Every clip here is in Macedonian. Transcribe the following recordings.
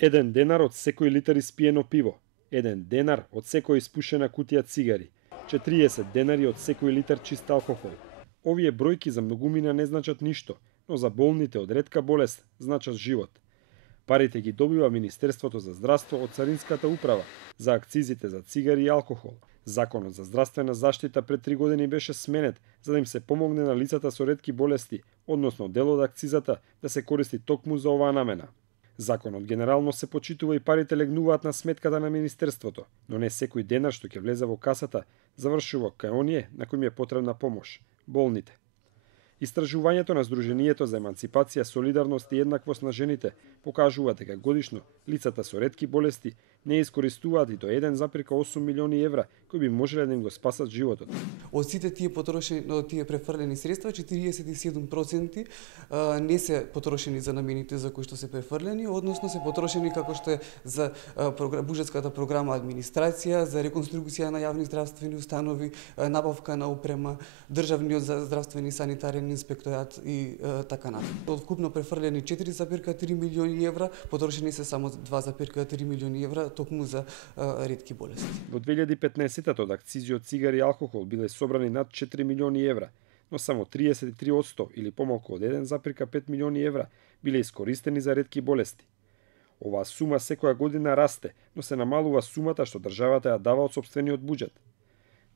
1 денар од секој литар испиено пиво, 1 денар од секоја испушена кутија цигари, 40 денари од секој литар чист алкохол. Овие бројки за многумина не значат ништо, но за болните од ретка болест значат живот. Парите ги добива Министерството за здравство од Царинската управа за акцизите за цигари и алкохол. Законот за здравствена заштита пред 3 години беше сменет за да им се помогне на лицата со ретки болести, односно дел од акцизата да се користи токму за оваа намена. Законот генерално се почитува и парите легнуваат на сметката на Министерството, но не секој денар што ќе влезе во касата завршува кај оние на кои им е потребна помош – болните. Истражувањето на Сдруженијето за еманципација, солидарност и еднаквост на жените покажува дека годишно лицата со ретки болести не искористуваат и до 1,8 милиони евра кои би можеле да им го спасат животот. Од сите тие потрошени, тие префрлени средства, 47% не се потрошени за намените за кои што се префрлени, односно се потрошени како што е за буџетската програма администрација, за реконструкција на јавни здравствени установи, набавка на опрема, државниот здравствени санитарен инспекторат и така натаму. Од вкупно префрлени 4,3 милиони евра, потрошени се само 2,3 милиони евра токму за ретки болести. Во 2015 од акцизи од цигари и алкохол биле собрани над 4 милиони евра, но само 33% или помалку од 1,5 милиони евра биле искористени за ретки болести. Оваа сума секоја година расте, но се намалува сумата што државата ја дава од сопствениот буџет.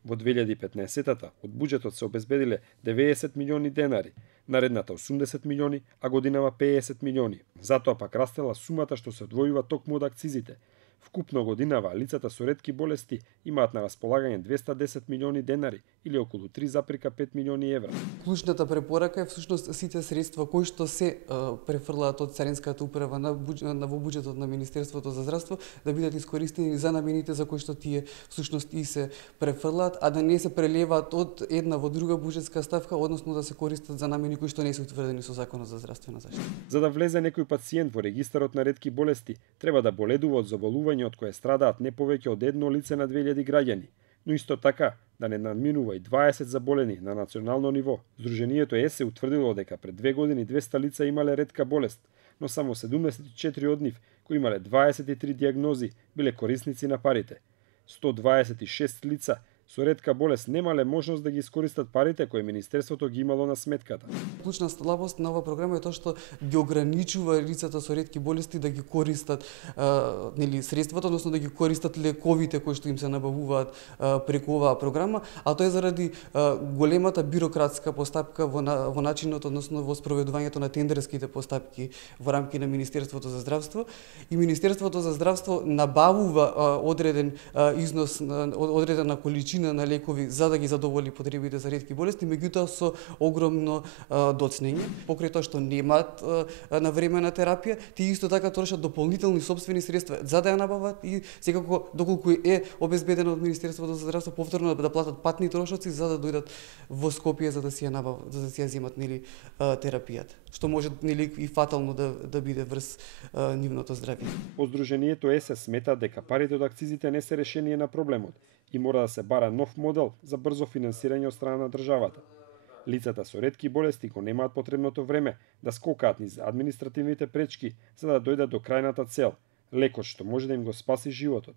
Во 2015-та од буџетот се обезбедиле 90 милиони денари, наредната 80 милиони, а годинава 50 милиони. Затоа пак растела сумата што се одвојува токму од акцизите. Вкупно годинава лицата со ретки болести имаат на располагање 210 милиони денари или околу 3,5 милиони евра. Клучната препорака е всушност сите средства кои што се префрлаат од Царинската управа во буџетот на Министерството за здравство да бидат искористени за намените за кои што тие всушност и се префрлаат, а да не се прелеваат од една во друга буџетска ставка, односно да се користат за намени кои што не се утврдени со Законот за здравствена заштита. За да влезе некој пациент во регистарот на ретки болести, треба да боледува од заболување од кое страдаат не повеќе од едно лице на 2000 граѓани, но исто така да не надминува и 20 заболени на национално ниво. Сдруженијето ЕСЕ утврдило дека пред 2 години 200 лица имале ретка болест, но само 74 од нив кои имале 23 диагнози биле корисници на парите. 126 лица со ретка болест немале можност да ги искористат парите кои Министерството ги имало на сметката. Клучна слабост на оваа програма е тоа што ги ограничува лицата со ретки болести да ги користат средствата, односно да ги користат лековите кои што им се набавуваат преку оваа програма, а тоа е заради големата бирократска постапка во начинот, односно во спроведувањето на тендерските постапки во рамки на Министерството за здравство. И Министерството за здравство набавува одреден износ, одредена количина на лекови за да ги задоволи потребите за ретки болести, меѓутоа со огромно доцнење. Покрај тоа што немаат навремена терапија, тие исто така трошат дополнителни сопствени средства за да ја набават и секако доколку е обезбедено од Министерството за здравство повторно да платат патни трошоци за да дојдат во Скопје за да си ја набават, за да си ја земат терапијата, што може и фатално да биде врз нивното здравје. Од Сдруженијето ЕСЕ смета дека парите од акцизите не се решение на проблемот и мора да се бара нов модел за брзо финансирање од страна на државата. Лицата со ретки болести го немаат потребното време да скокаат низ административните пречки за да дојдат до крајната цел – лекот што може да им го спаси животот.